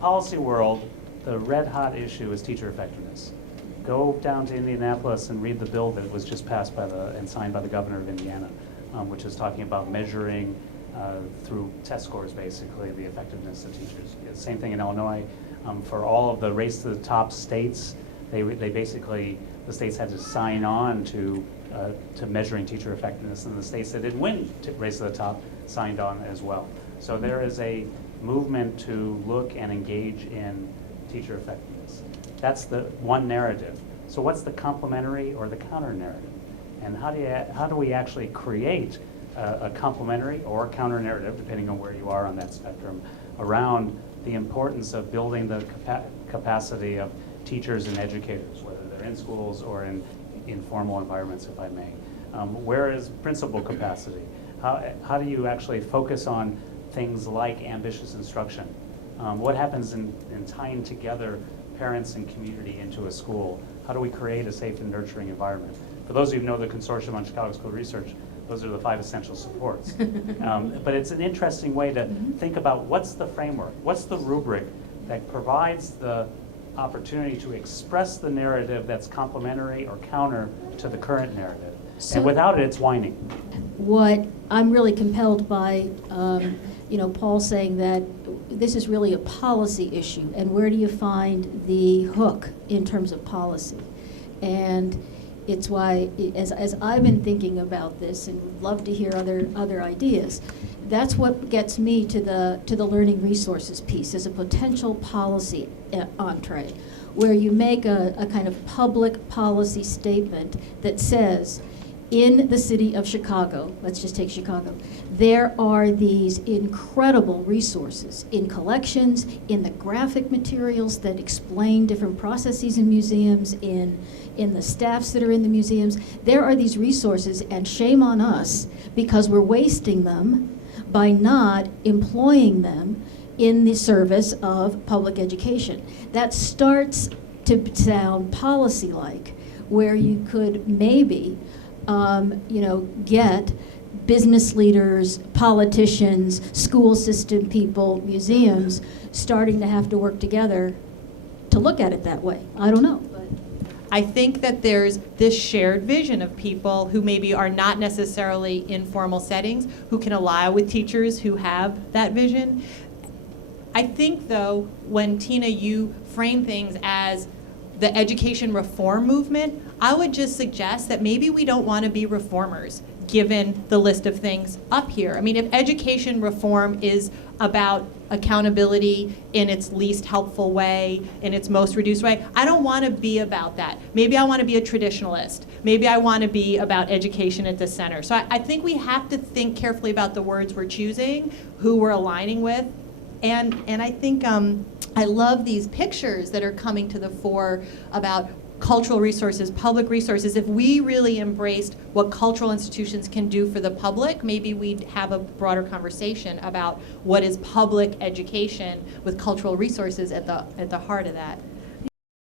policy world, the red hot issue is teacher effectiveness. Go down to Indianapolis and read the bill that was just passed by and signed by the governor of Indiana, which is talking about measuring through test scores, basically, the effectiveness of teachers. Same thing in Illinois. For all of the race to the top states, they basically, the states had to sign on to measuring teacher effectiveness, and the states that didn't win race to the top signed on as well. So there is a movement to look and engage in teacher effectiveness. That's the one narrative. So what's the complementary or the counter narrative? And how do we actually create a complementary or counter narrative, depending on where you are on that spectrum, around the importance of building the capacity of teachers and educators, whether they're in schools or in informal environments, if I may. Where is principal capacity? How do you actually focus on things like ambitious instruction? What happens in tying together parents and community into a school? How do we create a safe and nurturing environment? For those of you who know the Consortium on Chicago School Research, those are the 5 essential supports. But it's an interesting way to think about what's the framework, what's the rubric that provides the opportunity to express the narrative that's complementary or counter to the current narrative. And without it, it's whining. What I'm really compelled by, Paul saying that this is really a policy issue, and where do you find the hook in terms of policy? And it's why, as I've been thinking about this, and would love to hear other ideas, that's what gets me to the learning resources piece as a potential policy entree, where you make a kind of public policy statement that says, in the city of Chicago, let's just take Chicago, there are these incredible resources in collections, in the graphic materials that explain different processes in museums, in the staffs that are in the museums. There are these resources, and shame on us because we're wasting them by not employing them in the service of public education. That starts to sound policy-like, where you could maybe get business leaders, politicians, school system people, museums, starting to have to work together to look at it that way. I don't know. But I think that there's this shared vision of people who maybe are not necessarily in formal settings, who can ally with teachers who have that vision. I think, though, when, Tina, you frame things as the education reform movement, I would just suggest that maybe we don't want to be reformers, given the list of things up here. I mean, if education reform is about accountability in its least helpful way, in its most reduced way, I don't want to be about that. Maybe I want to be a traditionalist. Maybe I want to be about education at the center. So I think we have to think carefully about the words we're choosing, who we're aligning with, and I think I love these pictures that are coming to the fore about cultural resources, public resources. If we really embraced what cultural institutions can do for the public, maybe we'd have a broader conversation about what is public education with cultural resources at the heart of that.